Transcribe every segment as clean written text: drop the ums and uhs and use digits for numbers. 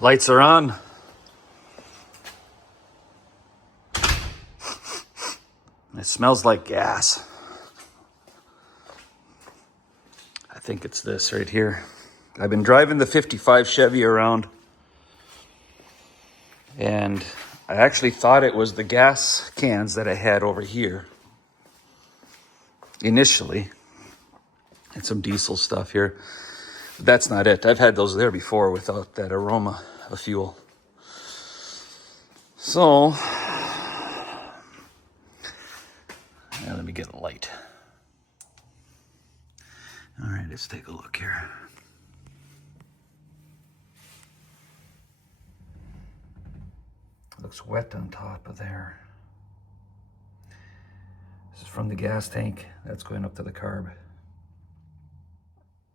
Lights are on. It smells like gas. I think it's this right here. I've been driving the 55 Chevy around, and I actually thought it was the gas cans that I had over here initially, and some diesel stuff here. But that's not it. I've had those there before without that aroma of fuel. So, now let me get a light. All right, let's take a look here. Looks wet on top of there. This is from the gas tank. That's going up to the carb.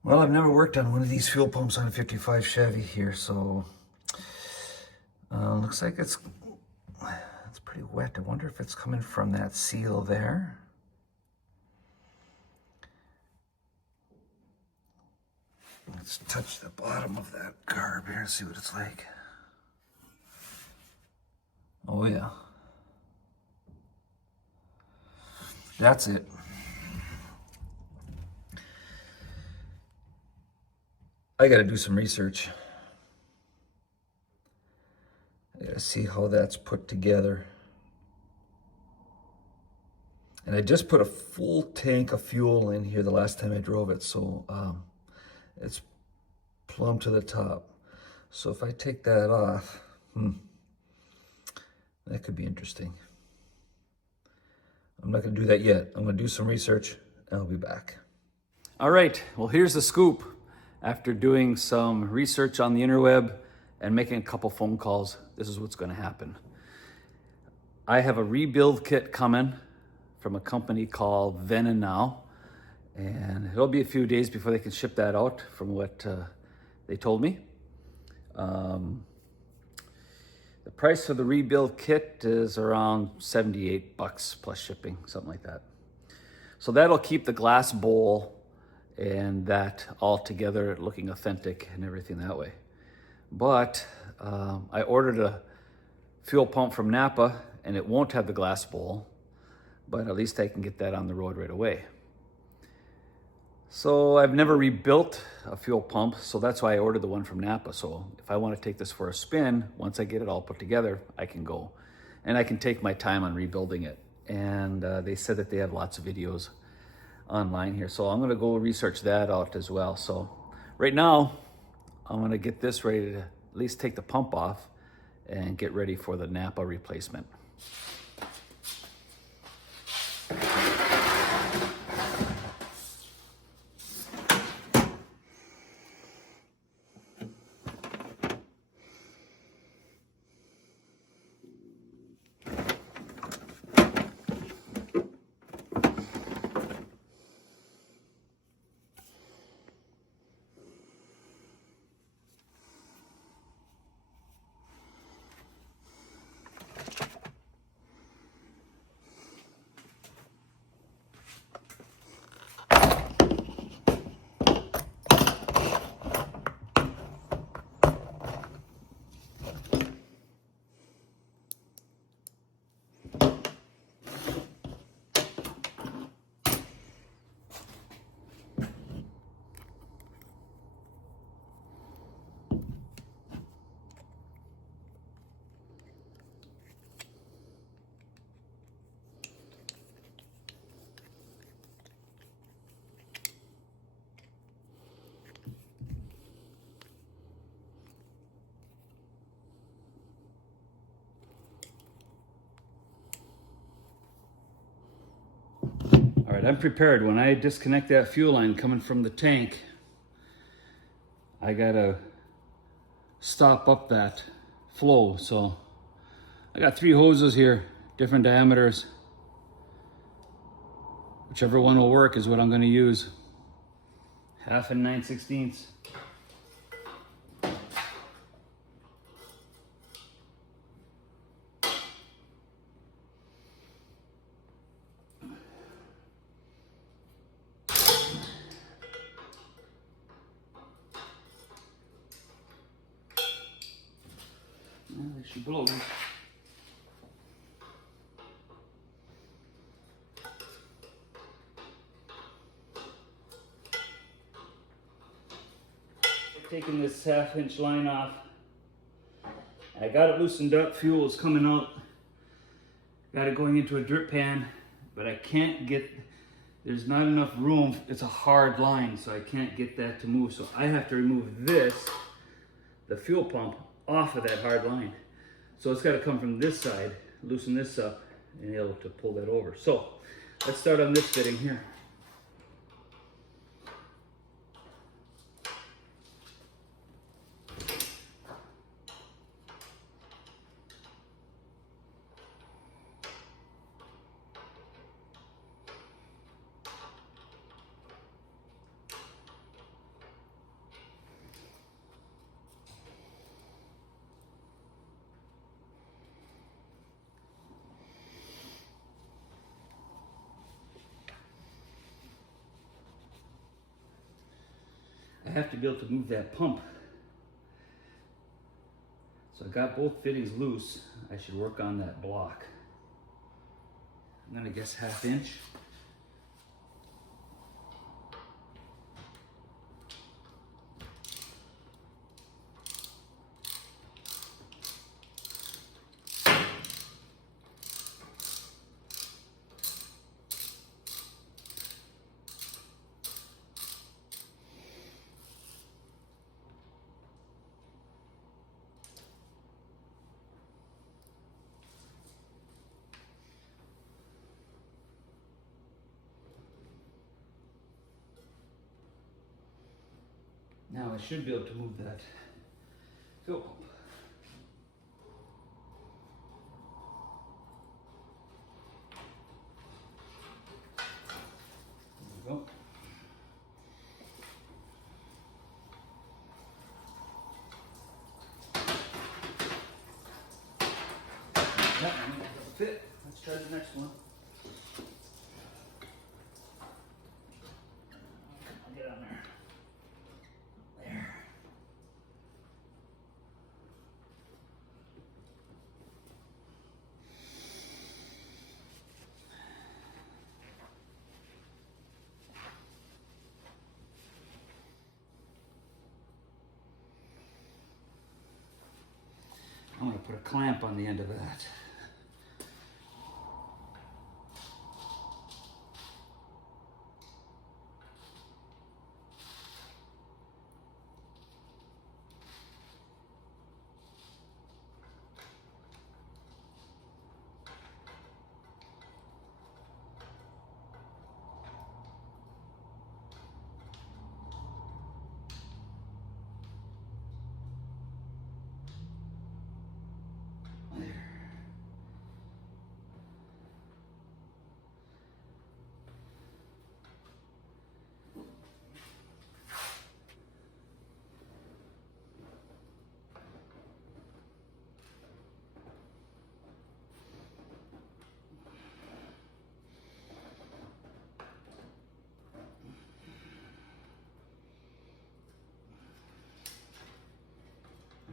Well, I've never worked on one of these fuel pumps on a 55 Chevy here, so looks like it's pretty wet. I wonder if it's coming from that seal there. Let's touch the bottom of that carb here and see what it's like. Oh yeah. That's it. I gotta do some research. I gotta see how that's put together. And I just put a full tank of fuel in here the last time I drove it, so it's plumb to the top. So if I take that off, that could be interesting. I'm not gonna do that yet. I'm gonna do some research and I'll be back. All right, well, here's the scoop. After doing some research on the interweb and making a couple phone calls, this is what's gonna happen. I have a rebuild kit coming from a company called Then and Now, and it'll be a few days before they can ship that out from what they told me. The price of the rebuild kit is around $78 plus shipping, something like that. So that'll keep the glass bowl and that all together looking authentic and everything that way. But I ordered a fuel pump from Napa and it won't have the glass bowl, but at least I can get that on the road right away. So I've never rebuilt a fuel pump, so that's why I ordered the one from Napa. So if I want to take this for a spin, once I get it all put together, I can go. And I can take my time on rebuilding it. And they said that they have lots of videos online here. So I'm gonna go research that out as well. So right now, I'm gonna get this ready to at least take the pump off and get ready for the Napa replacement. All right, I'm prepared. When I disconnect that fuel line coming from the tank, I gotta stop up that flow. So I got 3 hoses here, different diameters. Whichever one will work is what I'm gonna use. 1/2 and 9/16. She blows. Taking this 1/2 inch line off. I got it loosened up, fuel is coming out. Got it going into a drip pan, but I can't get, there's not enough room. It's a hard line, so I can't get that to move. So I have to remove this, the fuel pump, off of that hard line. So it's got to come from this side, loosen this up, and be able to pull that over. So let's start on this fitting here. I have to be able to move that pump. So I got both fittings loose. I should work on that block. I'm gonna guess 1/2 inch. Now I should be able to move that fuel pump. There we go. That one doesn't fit. Let's try the next one. I'll get on there. I'm going to put a clamp on the end of that.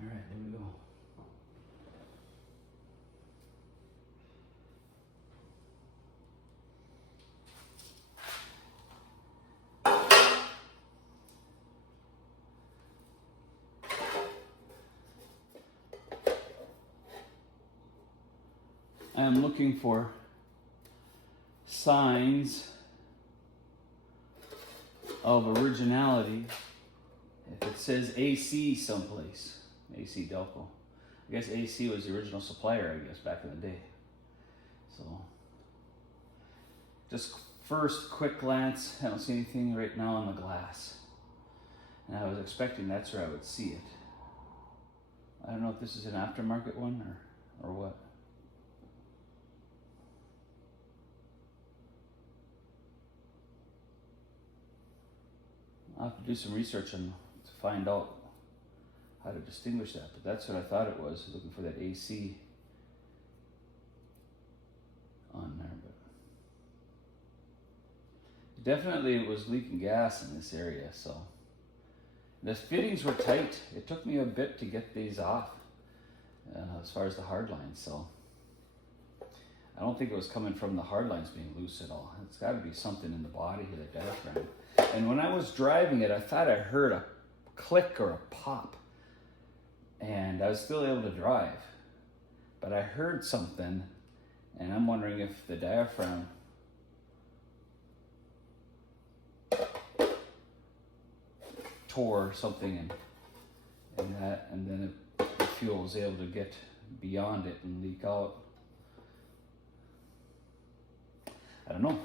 All right, there we go. I am looking for signs of originality if it says AC someplace. AC Delco. I guess AC was the original supplier, I guess, back in the day. So, just first quick glance, I don't see anything right now on the glass. And I was expecting that's where I would see it. I don't know if this is an aftermarket one or what. I'll have to do some research to find out how to distinguish that, but that's what I thought it was, looking for that AC on there. But definitely it was leaking gas in this area, so. The fittings were tight. It took me a bit to get these off. as far as the hard lines. So I don't think it was coming from the hard lines being loose at all. It's got to be something in the body here, the diaphragm. And when I was driving it, I thought I heard a click or a pop, and I was still able to drive, but I heard something, and I'm wondering if the diaphragm tore or something, and then the fuel was able to get beyond it and leak out. I don't know.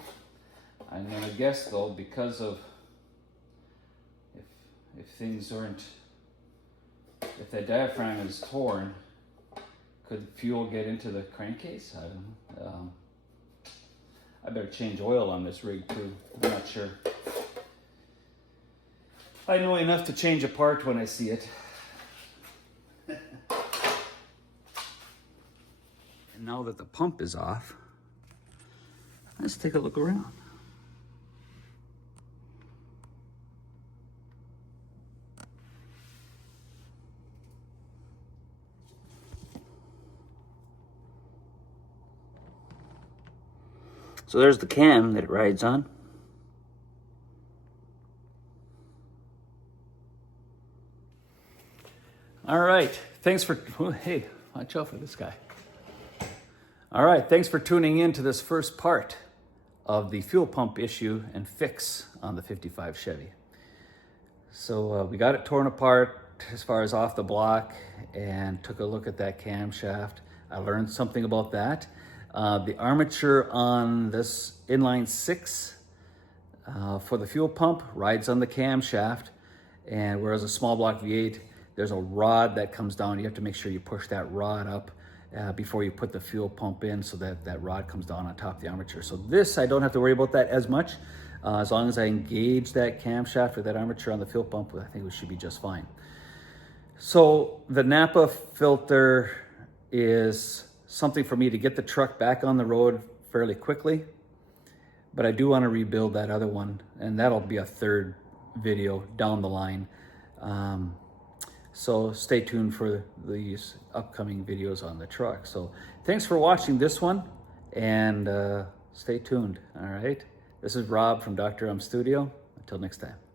I'm gonna guess though, because of if things aren't, if the diaphragm is torn, could fuel get into the crankcase? I don't know. I better change oil on this rig too. I'm not sure. I know enough to change a part when I see it. And now that the pump is off, let's take a look around. So there's the cam that it rides on. All right, thanks for, oh, hey, watch out for this guy. All right, thanks for tuning in to this first part of the fuel pump issue and fix on the 55 Chevy. So we got it torn apart as far as off the block and took a look at that camshaft. I learned something about that. The armature on this inline 6 for the fuel pump rides on the camshaft, and whereas a small block V8, there's a rod that comes down. You have to make sure you push that rod up before you put the fuel pump in, so that that rod comes down on top of the armature. So this, I don't have to worry about that as much. As long as I engage that camshaft or that armature on the fuel pump, I think we should be just fine. So the Napa filter is something for me to get the truck back on the road fairly quickly, but I do want to rebuild that other one, and that'll be a third video down the line. So stay tuned for these upcoming videos on the truck. So thanks for watching this one, and stay tuned. All right, this is Rob from Dr.M Studio. Until next time.